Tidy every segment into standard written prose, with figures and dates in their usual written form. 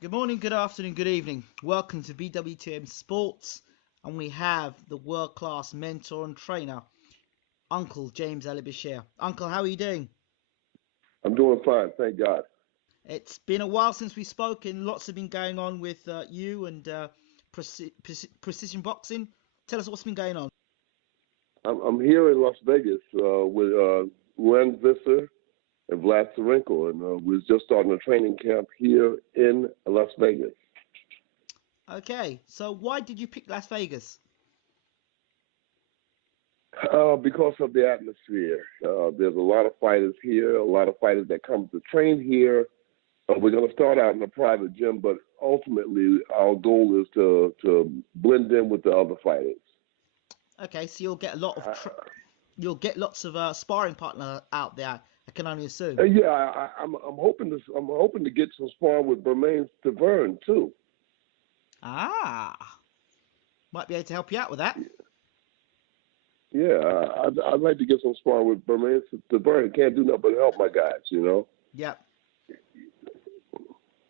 Good morning, good afternoon, good evening. Welcome to BWTM Sports, and we have the world-class mentor and trainer, Uncle James Ali Bashir. Uncle, how are you doing? I'm doing fine, thank God. It's been a while since we've spoken. Lots have been going on with you and precision boxing. Tell us what's been going on. I'm here in Las Vegas with Len Visser and Vlad Sarenko, and we're just starting a training camp here in Las Vegas. Okay, so why did you pick Las Vegas? Because of the atmosphere. There's a lot of fighters here, a lot of fighters that come to train here. We're going to start out in a private gym, but ultimately our goal is to blend in with the other fighters. Okay, so you'll get a lot of you'll get lots of sparring partner out there. I can only assume. Yeah, I'm hoping to get some sparring with Bermain Stavern too. Ah, might be able to help you out with that. Yeah, I'd like to get some sparring with Bermain Stavern. Can't do nothing but help my guys, you know. Yep,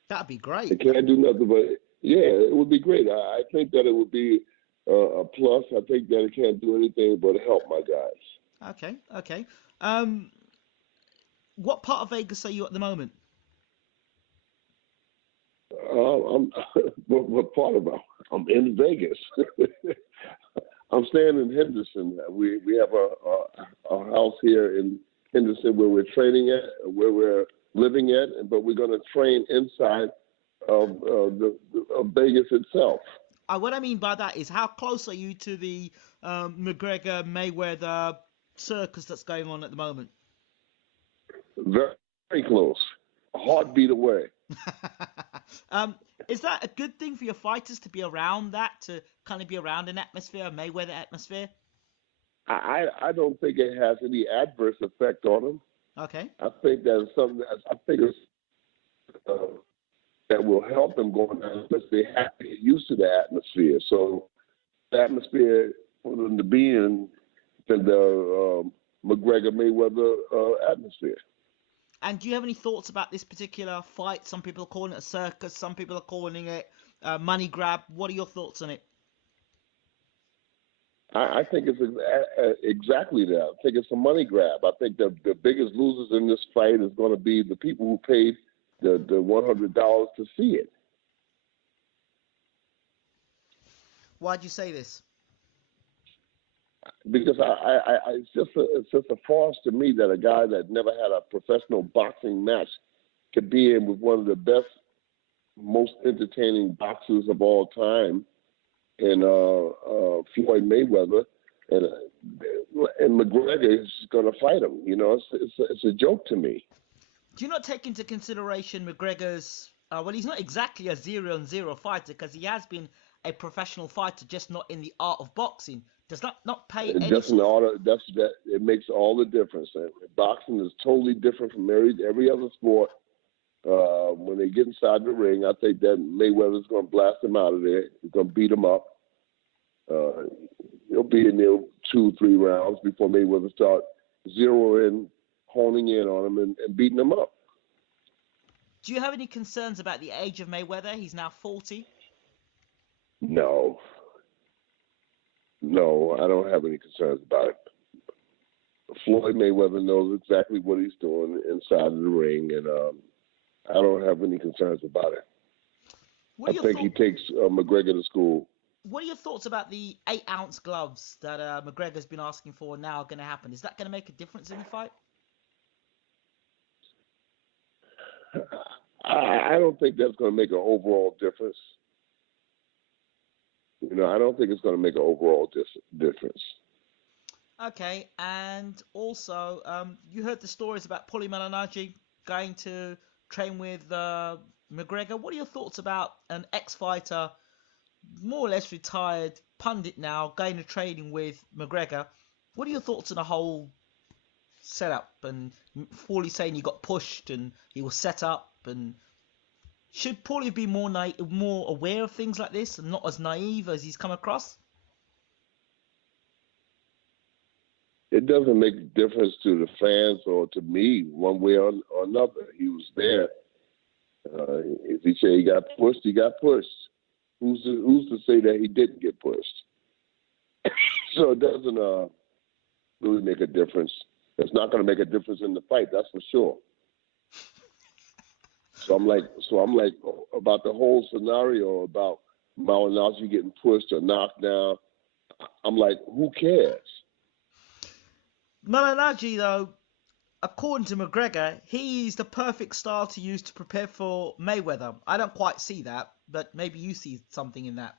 that'd be They great. can't do nothing but yeah, it would be great. I think that it would be a plus. I think that it can't do anything but help my guys. Okay, okay. Um, what part of Vegas are you at the moment? I'm what part of it? I'm in Vegas. I'm staying in Henderson. We have a house here in Henderson where we're training at, where we're living at, but we're going to train inside of Vegas itself. What I mean by that is how close are you to the McGregor Mayweather circus that's going on at the moment? Very, very close. A heartbeat away. um, is that a good thing for your fighters to be around that, to kind of be around an atmosphere, a Mayweather atmosphere? I don't think it has any adverse effect on them. Okay. I think that it's something that I think it's, uh, that will help them going down because they have to get used to the atmosphere. So the atmosphere for them to be in the McGregor Mayweather atmosphere. And do you have any thoughts about this particular fight? Some people are calling it a circus, some people are calling it a money grab. What are your thoughts on it? I think it's exactly that. I think it's a money grab. I think the biggest losers in this fight is going to be the people who paid the $100 to see it. Why'd you say this? Because it's just a farce to me that a guy that never had a professional boxing match could be in with one of the best, most entertaining boxers of all time, in Floyd Mayweather, and McGregor is going to fight him. You know, it's a joke to me. Do you not take into consideration McGregor's? Well, he's not exactly a 0-0 fighter because he has been a professional fighter, just not in the art of boxing. Does not pay It any doesn't sort of. all that's that it makes all the difference. Boxing is totally different from every other sport. When they get inside the ring, I think that Mayweather's going to blast him out of there. He's going to beat him up. Uh, he'll be in there 2 3 rounds before Mayweather start zeroing, honing in on him and beating him up. Do you have any concerns about the age of Mayweather? He's now 40. No, no, I don't have any concerns about it. Floyd Mayweather knows exactly what he's doing inside of the ring, and I don't have any concerns about it. What I are your think he thoughts? takes McGregor to school. What are your thoughts about the 8-ounce gloves that McGregor's been asking for now going to happen? Is that going to make a difference in the fight? I don't think that's going to make an overall difference. You know, I don't think it's going to make an overall difference. Okay, and also, you heard the stories about Paulie Malignaggi going to train with McGregor. What are your thoughts about an ex-fighter, more or less retired pundit now, going to training with McGregor? What are your thoughts on the whole setup? And Paulie saying he got pushed and he was set up, and should Paulie be more aware of things like this and not as naive as he's come across? It doesn't make a difference to the fans or to me one way or another. He was there If he said he got pushed, he got pushed. Who's to say that he didn't get pushed? So it doesn't really make a difference. It's not going to make a difference in the fight, that's for sure. So I'm like about the whole scenario about Malinovsky getting pushed or knocked down. I'm like, who cares? Malignaggi, though, according to McGregor, he's the perfect style to use to prepare for Mayweather. I don't quite see that, but maybe you see something in that.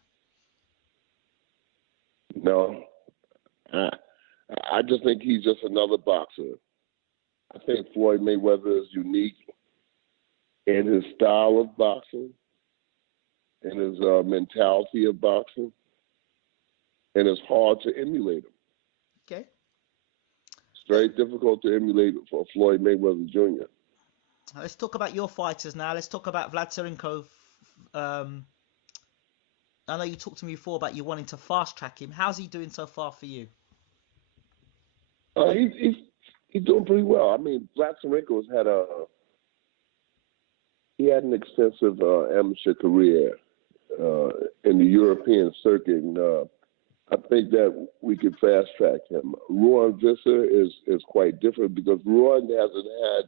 No, I, I just think he's just another boxer. I think Floyd Mayweather is unique in his style of boxing, in his mentality of boxing, and it's hard to emulate him. Okay. It's very difficult to emulate for Floyd Mayweather Jr. Let's talk about your fighters now. Let's talk about Vlad Tsarenko. Um, I know you talked to me before about you wanting to fast track him. How's he doing so far for you? He's doing pretty well. I mean, Vlad Tsarenko's had an extensive amateur career in the European circuit, and I think that we could fast track him. Ruan Visser is quite different because Ruan hasn't had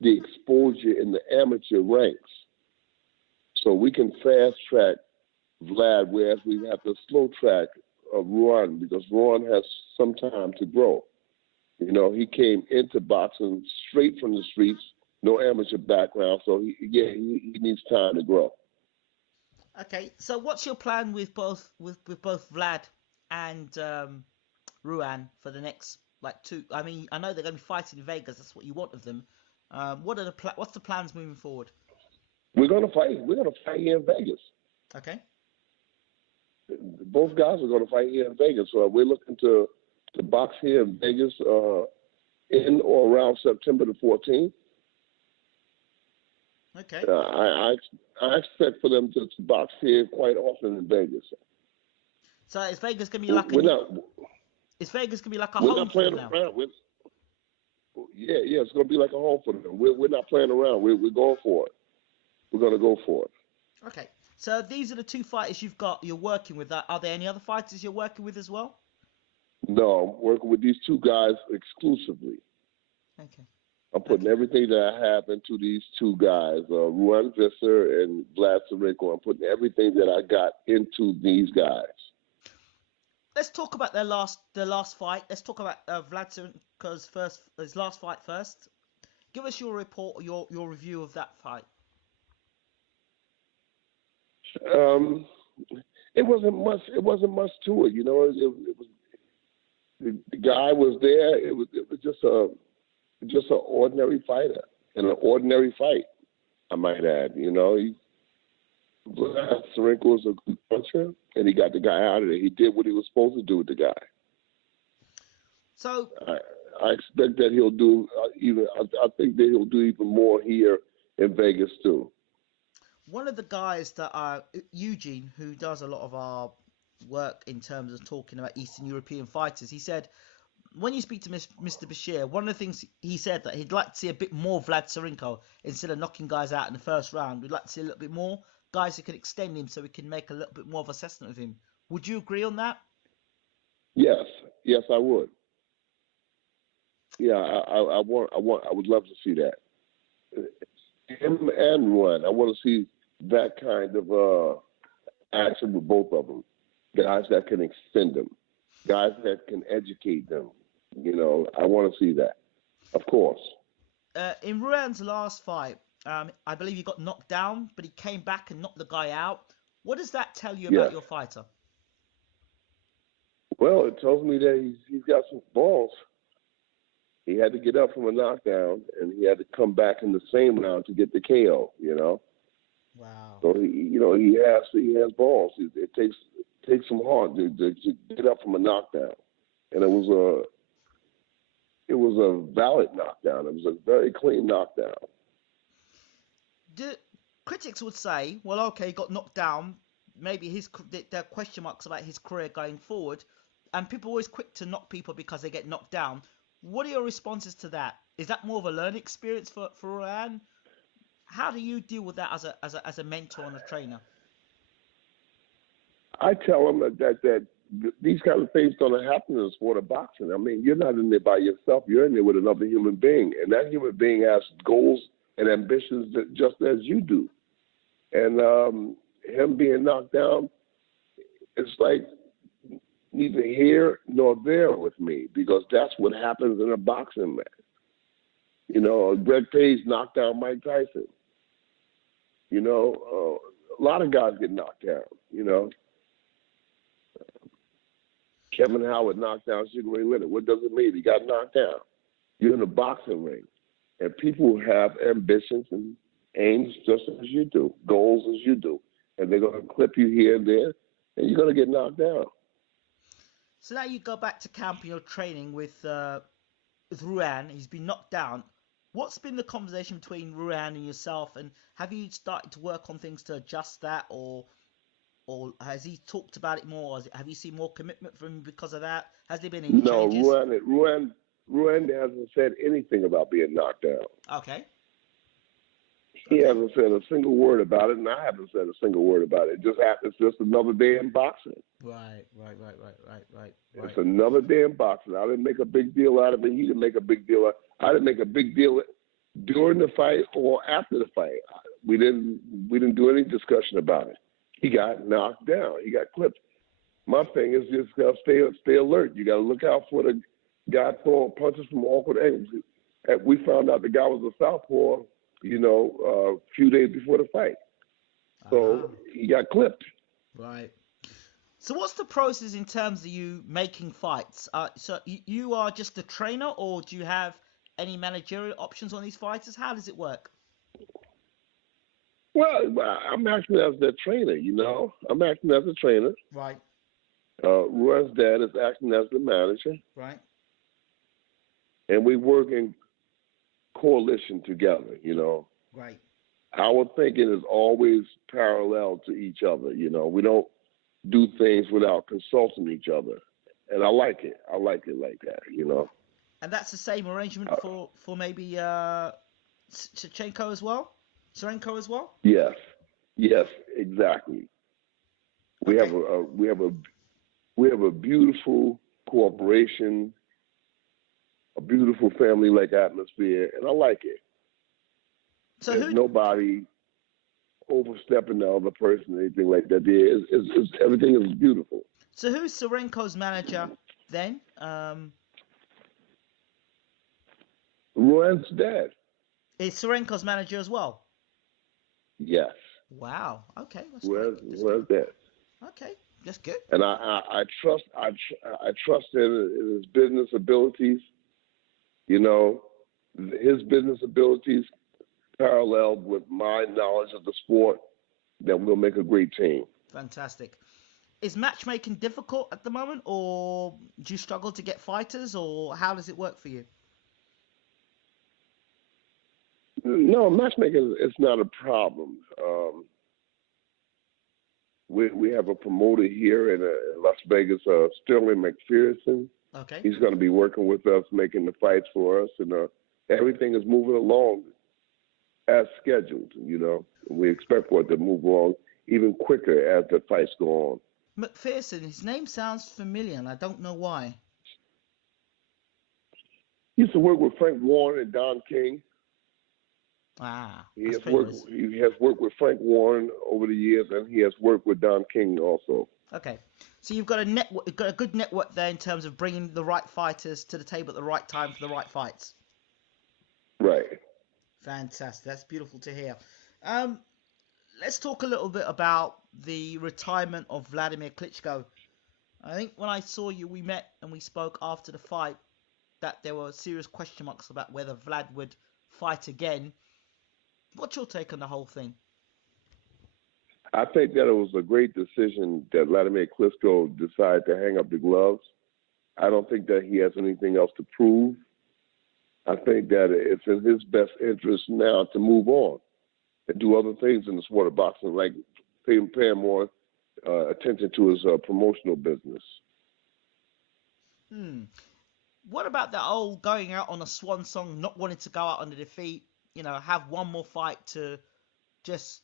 the exposure in the amateur ranks, so we can fast track Vlad, whereas we have to slow track Ruan because Ruan has some time to grow. You know, he came into boxing straight from the streets, no amateur background, so he needs time to grow. Okay, so what's your plan with both Vlad and Ruan for the next like two? I mean, I know they're going to be fighting in Vegas. That's what you want of them. What's the plans moving forward? We're gonna fight. We're gonna fight here in Vegas. Okay. Both guys are gonna fight here in Vegas. So we're looking to box here in Vegas in or around September the 14th. Okay. I expect for them to box here quite often in Vegas. So is Vegas gonna be like We're a not is Vegas gonna be like a we're home not for playing them now? around. Yeah, it's gonna be like a home for them. We're not playing around. We're going for it. We're gonna go for it. Okay. So these are the two fighters you're working with. Are there any other fighters you're working with as well? No, I'm working with these two guys exclusively. Okay. I'm putting Okay. everything that I have into these two guys, Ruan Visser and Vlad Tsarenko. I'm putting everything that I got into these guys. Let's talk about their last fight. Let's talk about Vlad Tsarenko's his last fight first. Give us your report, your review of that fight. Um, it wasn't much. It wasn't much to it. You know, it was the guy was there. It was just an ordinary fighter in an ordinary fight. I might add. You know, Vlad Tsarenko was a good puncher, and he got the guy out of there. He did what he was supposed to do with the guy. So I, I expect that he'll do even. I think that he'll do even more here in Vegas too. one of the guys that Eugene, who does a lot of our work in terms of talking about Eastern European fighters, he said when you speak to Mr. Bashir, one of the things he said that he'd like to see a bit more Vlad Tsarenko instead of knocking guys out in the first round. We'd like to see a little bit more guys who can extend him so we can make a little bit more of assessment of him. Would you agree on that? Yes, I would. Yeah, I would love to see that. Him and Run. I want to see that kind of action with both of them. Guys that can extend them, guys that can educate them. You know, I want to see that. Of course. In Ruan's last fight, I believe he got knocked down, but he came back and knocked the guy out. What does that tell you about Yes. your fighter? Well, it tells me that he's got some balls. He had to get up from a knockdown, and he had to come back in the same round to get the KO. You know, Wow. so he has balls. It takes some heart to get up from a knockdown, and it was a valid knockdown. It was a very clean knockdown. The critics would say, well, okay, he got knocked down. Maybe there are question marks about his career going forward, and people are always quick to knock people because they get knocked down. What are your responses to that? Is that more of a learning experience for Ryan? How do you deal with that as a mentor and a trainer? I tell them that these kind of things going to happen in the sport of boxing. I mean, you're not in there by yourself. You're in there with another human being, and that human being has goals and ambitions just as you do. And him being knocked down, it's like neither here nor there with me because that's what happens in a boxing match. You know, Greg Page knocked down Mike Tyson. You know, a lot of guys get knocked down. You know, Kevin Howard knocked down Sugar Ray Leonard. What does it mean? He got knocked down. You're in a boxing ring, and people have ambitions and aims just as you do, goals as you do, and they're going to clip you here and there, and you're going to get knocked down. So now you go back to camp and you're training with Ruan. He's been knocked down. What's been the conversation between Ruan and yourself, and have you started to work on things to adjust that, or has he talked about it more? Have you seen more commitment from him because of that? Has there been any No, changes? Ruan hasn't said anything about being knocked down. Okay. He Okay. hasn't said a single word about it, and I haven't said a single word about it. It just happens. It's just another day in boxing. Right. It's another day in boxing. I didn't make a big deal out of it. He didn't make a big deal. I didn't make a big deal during the fight or after the fight. We didn't do any discussion about it. He got knocked down. He got clipped. My thing is just stay alert. You got to look out for the guy throwing punches from awkward angles. We found out the guy was a southpaw, a few days before the fight. So he got clipped. Right. So what's the process in terms of you making fights? So you are just a trainer, or do you have any managerial options on these fighters? How does it work? Well, I'm acting as their trainer, I'm acting as a trainer. Right. Ruan's dad is acting as the manager. Right. And we work in coalition together, Right. Our thinking is always parallel to each other, We don't do things without consulting each other. And I like it. I like it like that, And that's the same arrangement for maybe Shevchenko as well? Serenko as well? Yes. Yes, exactly. We Okay. have a beautiful cooperation, a beautiful family-like atmosphere, and I like it. So There's nobody overstepping the other person or anything like that. Everything is beautiful. So who's Serenko's manager then? Ruan's dad. Is Serenko's manager as well? Yes. Wow. Okay. That's Ruan's dad. Okay. That's good. And I trust in his business abilities. His business abilities paralleled with my knowledge of the sport, that we'll make a great team. Fantastic. Is matchmaking difficult at the moment, or do you struggle to get fighters, or how does it work for you? No, matchmaking is not a problem. We have a promoter here in Las Vegas, Sterling McPherson. Okay. He's going to be working with us, making the fights for us, and everything is moving along as scheduled. We expect for it to move along even quicker as the fights go on. McPherson, his name sounds familiar, and I don't know why. He used to work with Frank Warren and Don King. He has worked with Frank Warren over the years, and he has worked with Don King also. Okay, so you've got a good network there in terms of bringing the right fighters to the table at the right time for the right fights. Right. Fantastic. That's beautiful to hear. Let's talk a little bit about the retirement of Vladimir Klitschko. I think when I saw you, we met and we spoke after the fight, that there were serious question marks about whether Vlad would fight again. What's your take on the whole thing? I think that it was a great decision that Vladimir Klitschko decided to hang up the gloves. I don't think that he has anything else to prove. I think that it's in his best interest now to move on and do other things in the sport of boxing, like paying more attention to his promotional business. What about the old going out on a swan song, not wanting to go out on a defeat, have one more fight to just,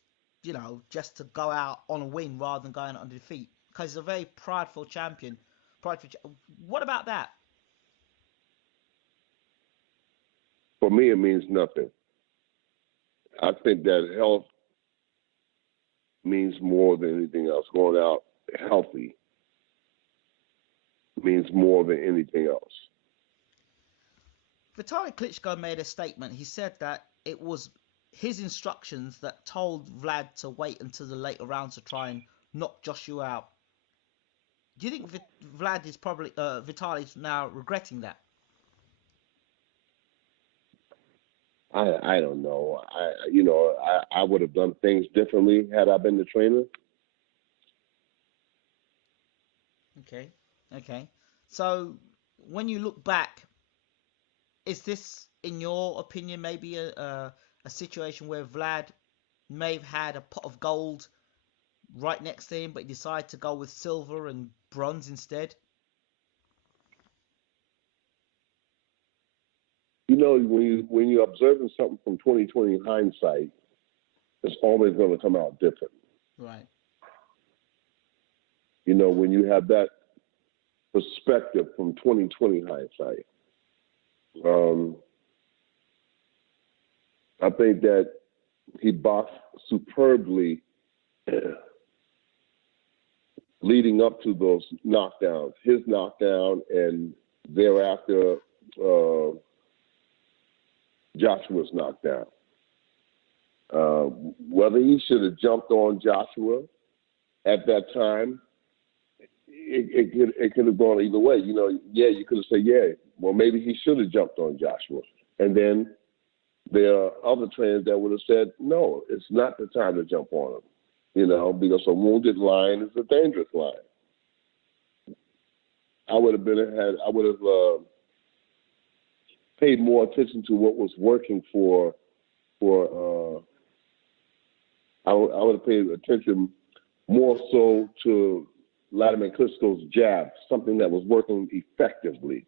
just to go out on a win rather than going on defeat? Because he's a very prideful champion. What about that? For me, it means nothing. I think that health means more than anything else. Going out healthy means more than anything else. Vitaly Klitschko made a statement. He said that it was his instructions that told Vlad to wait until the later rounds to try and knock Joshua out. Do you think Vlad is probably Vitaly's now regretting that? I don't know. I would have done things differently had I been the trainer. Okay, okay. So when you look back, is this, in your opinion, maybe a situation where Vlad may have had a pot of gold right next to him, but he decided to go with silver and bronze instead? When you're observing something from 2020 hindsight, it's always going to come out different. Right. When you have that perspective from 2020 hindsight, I think that he boxed superbly leading up to those knockdowns, his knockdown, and thereafter Joshua's knockdown. Whether he should have jumped on Joshua at that time, it could have gone either way. You could have said, yeah, well, maybe he should have jumped on Joshua. And then there are other trainers that would have said, no, it's not the time to jump on him. Because a wounded lion is a dangerous lion. I would have paid more attention to what was working I would have paid attention more so to Vladimir Klitschko's jab, something that was working effectively.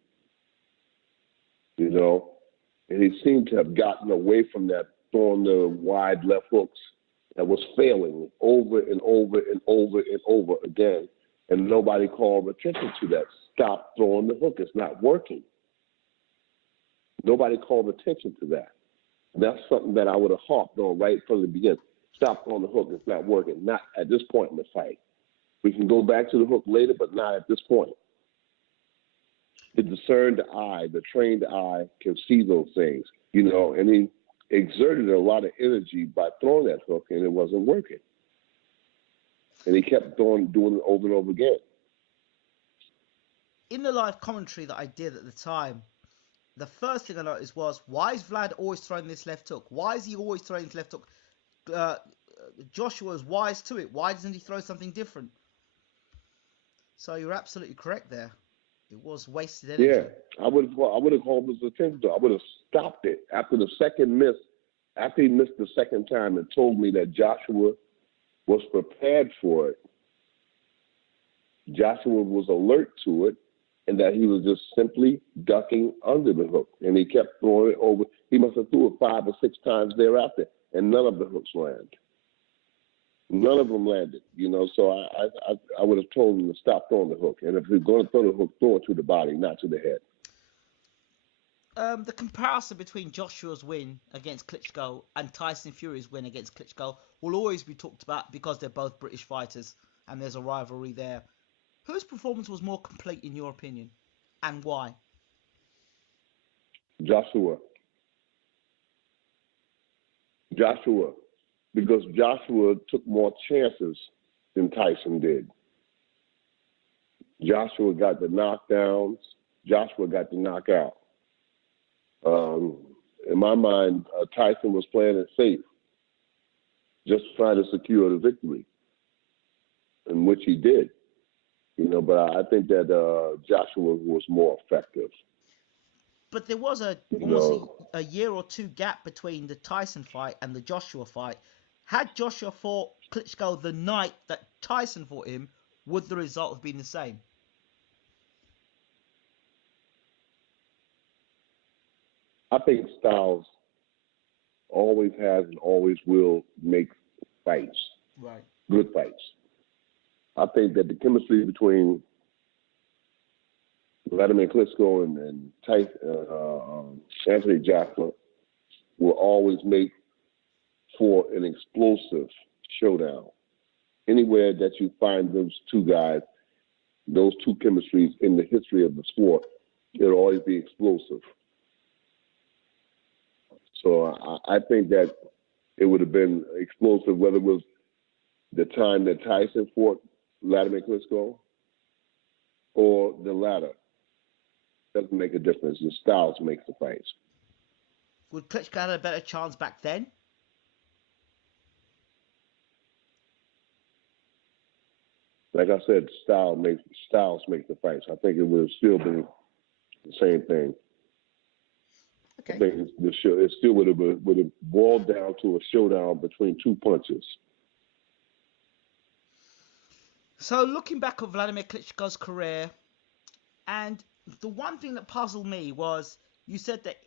And he seemed to have gotten away from that, throwing the wide left hooks that was failing over and over and over and over again. And nobody called attention to that. Stop throwing the hook. It's not working. Nobody called attention to that. That's something that I would have harped on right from the beginning. Stop throwing the hook. It's not working. Not at this point in the fight. We can go back to the hook later, but not at this point. The discerned eye, the trained eye can see those things, and he exerted a lot of energy by throwing that hook, and it wasn't working. And he kept doing it over and over again. In the live commentary that I did at the time, the first thing I noticed was, why is Vlad always throwing this left hook? Why is he always throwing this left hook? Joshua's wise to it. Why doesn't he throw something different? So you're absolutely correct there. It was wasted energy. Yeah, I would have called his attention to it. I would have stopped it after the second miss. After he missed the second time and told me that Joshua was prepared for it, Joshua was alert to it, and that he was just simply ducking under the hook. And he kept throwing it over. He must have threw it 5 or 6 times thereafter, and none of the hooks landed. None of them landed, So I would have told him to stop throwing the hook. And if you're going to throw the hook, throw it to the body, not to the head. The comparison between Joshua's win against Klitschko and Tyson Fury's win against Klitschko will always be talked about because they're both British fighters and there's a rivalry there. Whose performance was more complete in your opinion, and why? Joshua, because Joshua took more chances than Tyson did. Joshua got the knockdowns. Joshua got the knockout. In my mind, Tyson was playing it safe, just trying to secure the victory, in which he did. But I think that Joshua was more effective. But there was a year or two gap between the Tyson fight and the Joshua fight. Had Joshua fought Klitschko the night that Tyson fought him, would the result have been the same? I think styles always has and always will make fights, Right. good fights. I think that the chemistry between Vladimir Klitschko and Anthony Joshua will always make for an explosive showdown. Anywhere that you find those two guys, those two chemistries in the history of the sport, it'll always be explosive. So I think that it would have been explosive, whether it was the time that Tyson fought Vladimir Klitschko or the latter. Doesn't make a difference. The styles makes the fights. Would Klitschko have a better chance back then? Like I said, styles make the fights. I think it would have still been the same thing. Okay. I think it still would have boiled down to a showdown between two punches. So looking back on Vladimir Klitschko's career, and the one thing that puzzled me was you said that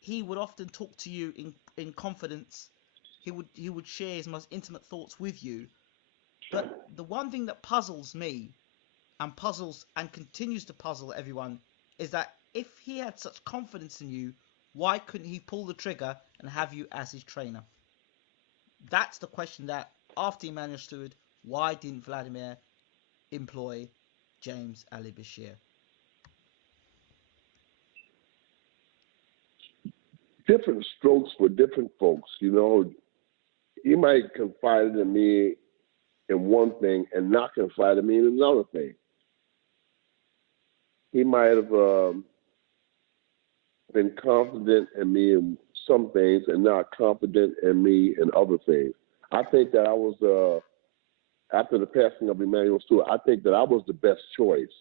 he would often talk to you in confidence. He would share his most intimate thoughts with you. But the one thing that puzzles me and continues to puzzle everyone is that if he had such confidence in you, why couldn't he pull the trigger and have you as his trainer? That's the question that after Emmanuel Stewart, why didn't Vladimir employ James Ali Bashir? Different strokes for different folks. You know, he might confide in me in one thing and not confide in me in another thing. He might have been confident in me in some things and not confident in me in other things. I think that I was, after the passing of Emmanuel Stewart, I think that I was the best choice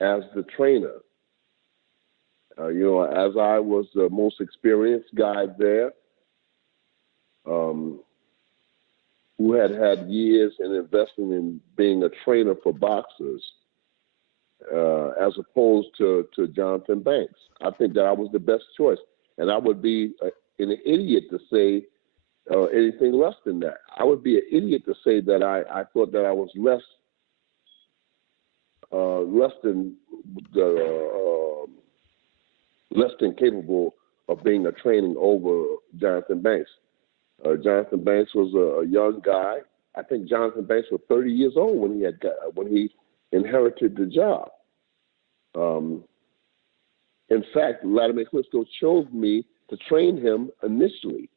as the trainer. As I was the most experienced guy there, who had had years in investing in being a trainer for boxers, as opposed to Jonathan Banks. I think that I was the best choice. And I would be an idiot to say anything less than that. I would be an idiot to say that I thought that I was less than capable of being a training over Jonathan Banks. Jonathan Banks was a young guy. I think Jonathan Banks was 30 years old when he inherited the job. In fact, Vladimir Klitschko chose me to train him initially.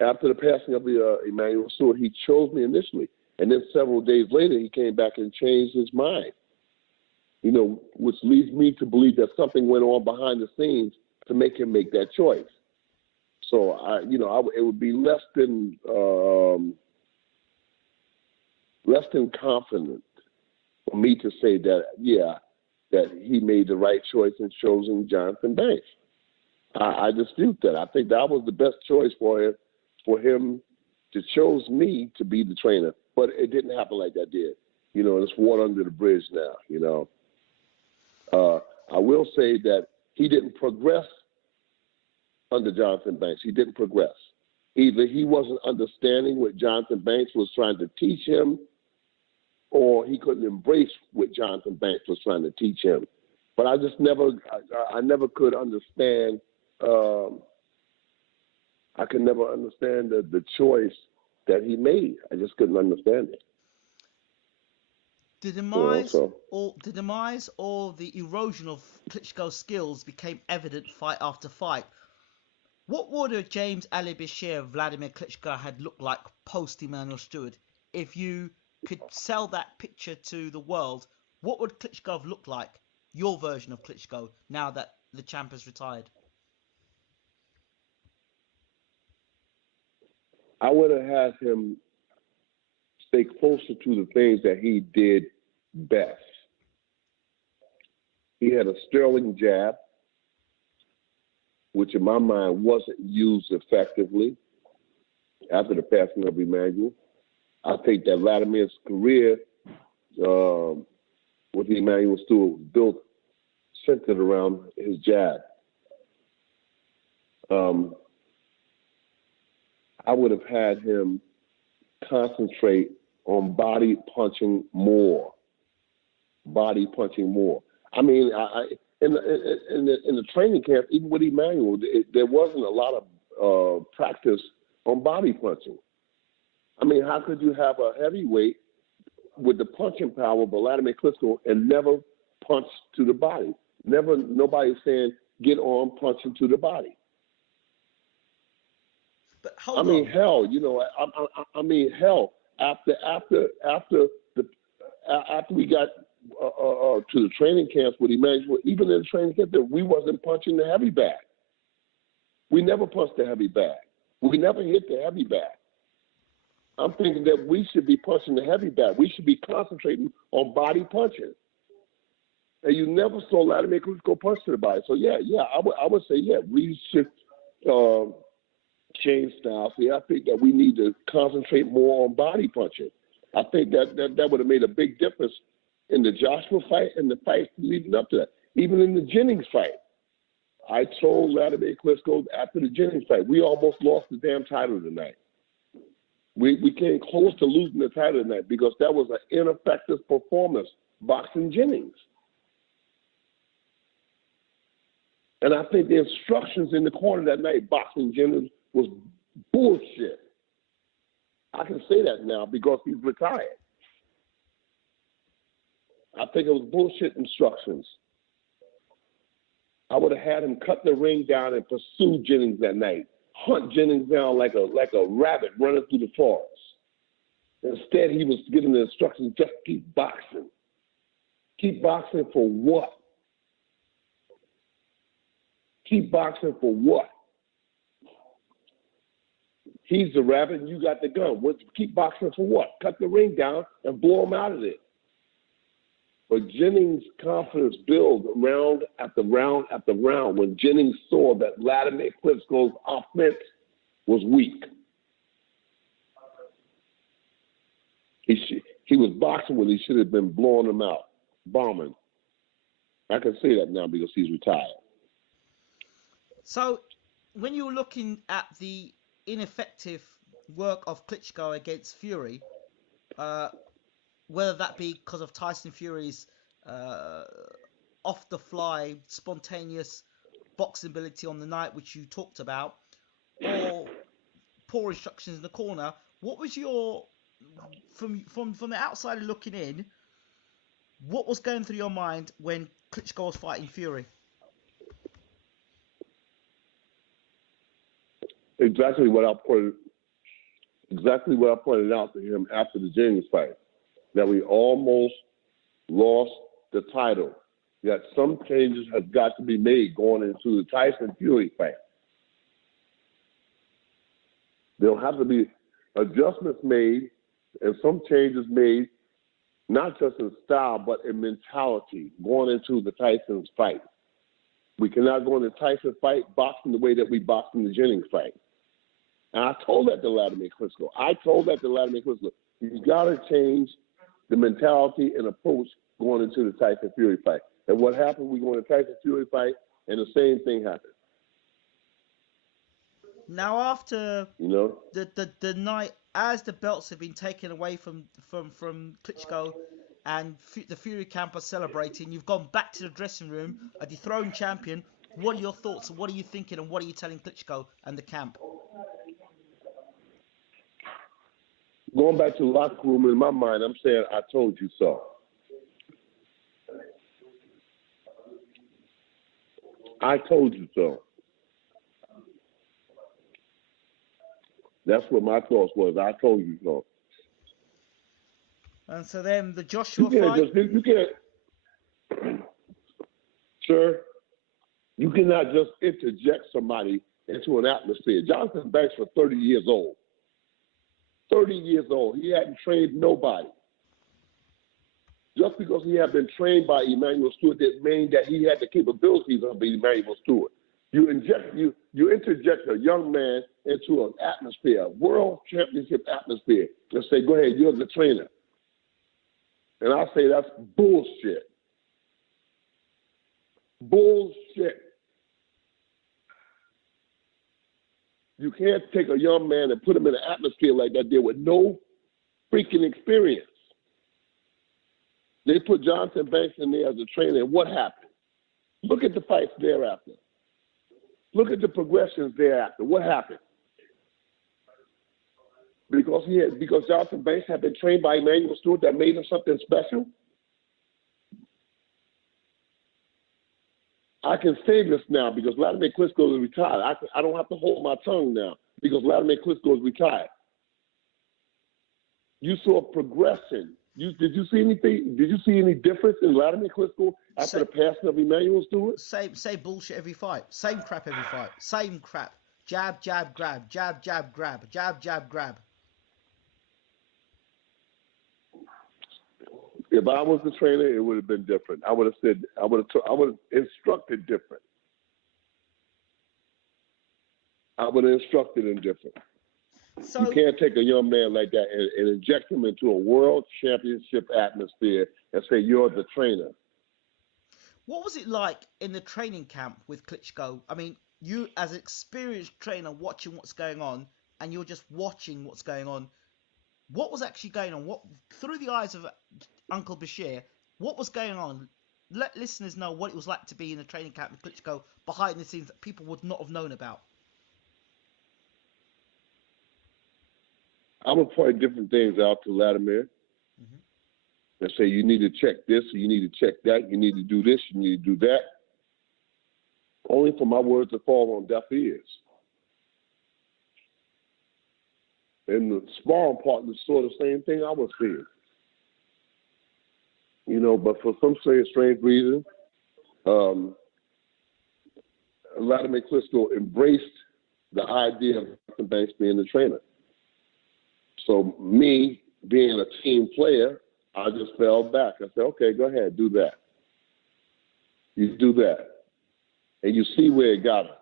After the passing of Emmanuel Stewart, he chose me initially. And then several days later, he came back and changed his mind. Which leads me to believe that something went on behind the scenes to make him make that choice. So it would be less than confident for me to say that he made the right choice in choosing Jonathan Banks. I dispute that. I think that was the best choice for him to choose me to be the trainer. But it didn't happen like that, did. It's water under the bridge now. I will say that he didn't progress under Jonathan Banks. He didn't progress. Either he wasn't understanding what Jonathan Banks was trying to teach him, or he couldn't embrace what Jonathan Banks was trying to teach him. But I just never could understand. I could never understand the choice that he made. I just couldn't understand it. The demise or the erosion of Klitschko's skills became evident fight after fight. What would a James Ali Bashir Vladimir Klitschko had looked like post Emmanuel Stewart? If you could sell that picture to the world, what would Klitschko have looked like? Your version of Klitschko, now that the champ has retired. I would have had him stay closer to the things that he did best. He had a sterling jab, which in my mind wasn't used effectively after the passing of Emmanuel. I think that Vladimir's career with Emmanuel Stewart built centered around his jab. I would have had him concentrate on body punching more, body punching more. I mean, in the training camp, even with Emmanuel, there wasn't a lot of practice on body punching. I mean, how could you have a heavyweight with the punching power of Vladimir Klitschko and never punch to the body? Never, nobody's saying get on punching to the body. But I hold mean, on. hell, I mean, hell. After the after we got to the training camps with Emmanuel, even in the training camp, we wasn't punching the heavy bag. We never punched the heavy bag. We never hit the heavy bag. I'm thinking that we should be punching the heavy bag. We should be concentrating on body punching. And you never saw Vladimir Klitschko punch to the body. So yeah, I would say we should change styles. Yeah, I think that we need to concentrate more on body punching. I think that would have made a big difference in the Joshua fight and the fights leading up to that. Even in the Jennings fight, I told Vladimir Klitschko after the Jennings fight, we almost lost the damn title tonight. We came close to losing the title tonight because that was an ineffective performance boxing Jennings. And I think the instructions in the corner that night boxing Jennings was bullshit. I can say that now because he's retired. I think it was bullshit instructions. I would have had him cut the ring down and pursue Jennings that night, hunt Jennings down like a rabbit running through the forest. Instead, he was giving the instructions, just keep boxing. Keep boxing for what? Keep boxing for what? He's the rabbit and you got the gun. Keep boxing for what? Cut the ring down and blow him out of there. But Jennings' confidence built round after round after round when Jennings saw that Vladimir Klitschko's offense was weak. He was boxing when he should have been blowing him out, bombing. I can say that now because he's retired. So, when you're looking at the ineffective work of Klitschko against Fury, whether that be because of Tyson Fury's off-the-fly, spontaneous boxing ability on the night, which you talked about, or poor instructions in the corner, what was your, from the outsider looking in, what was going through your mind when Klitschko was fighting Fury? Exactly what I pointed out to him after the Jennings fight, that we almost lost the title. That some changes have got to be made going into the Tyson Fury fight. There'll have to be adjustments made and some changes made, not just in style, but in mentality going into the Tyson's fight. We cannot go into the Tyson fight boxing the way that we boxed in the Jennings fight. And I told that to Vladimir Klitschko. You've got to change the mentality and approach going into the Tyson Fury fight. And what happened, we go into the Tyson Fury fight, and the same thing happened. Now, after the night, as the belts have been taken away from Klitschko and the Fury camp are celebrating, you've gone back to the dressing room, a dethroned champion. What are your thoughts? What are you thinking? And what are you telling Klitschko and the camp? Going back to the locker room, in my mind, I'm saying, I told you so. I told you so. That's what my thoughts was. I told you so. And so then the Joshua fight. You can't, sir. You cannot just interject somebody into an atmosphere. Jonathan Banks was 30 years old. 30 years old. He hadn't trained nobody. Just because he had been trained by Emmanuel Stewart didn't mean that he had the capabilities of Emmanuel Stewart. You interject a young man into an atmosphere, a world championship atmosphere, and say, go ahead, you're the trainer. And I say that's bullshit. Bullshit. You can't take a young man and put him in an atmosphere like that there with no freaking experience. They put Jonathan Banks in there as a trainer, and what happened? Look at the fights thereafter. Look at the progressions thereafter. What happened? Because Jonathan Banks had been trained by Emmanuel Stewart that made him something special. I can say this now because Vladimir Klitschko is retired. I don't have to hold my tongue now because Vladimir Klitschko is retired. You saw progression. Did you see anything? Did you see any difference in Vladimir Klitschko after the passing of Emmanuel Stewart? Same bullshit every fight. Same crap every fight. Same crap. Jab, jab, grab. Jab, jab, grab. Jab, jab, grab. If I was the trainer, it would have been different. I would have said, I would have instructed different. I would have instructed him different. So, you can't take a young man like that and inject him into a world championship atmosphere and say, you're the trainer. What was it like in the training camp with Klitschko? I mean, you as an experienced trainer watching what's going on, and you're just watching what's going on. What was actually going on? What, through the eyes of Uncle Bashir, what was going on? Let listeners know what it was like to be in a training camp with Klitschko behind the scenes that people would not have known about. I would point different things out to Vladimir and say, you need to check this, you need to check that, you need to do this, you need to do that. Only for my words to fall on deaf ears. And the sparring partners saw the same thing I was seeing. You know, but for some strange reason, Vladimir Klitschko embraced the idea of Jonathan Banks being the trainer. So me being a team player, I just fell back. I said, okay, go ahead, do that. You do that. And you see where it got him.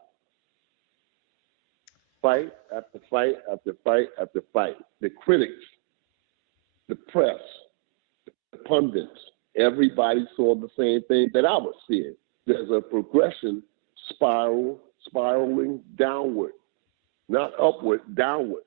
Fight after fight after fight after fight. The critics, the press, the pundits, everybody saw the same thing that I was seeing. There's a progression spiraling downward, not upward, downward.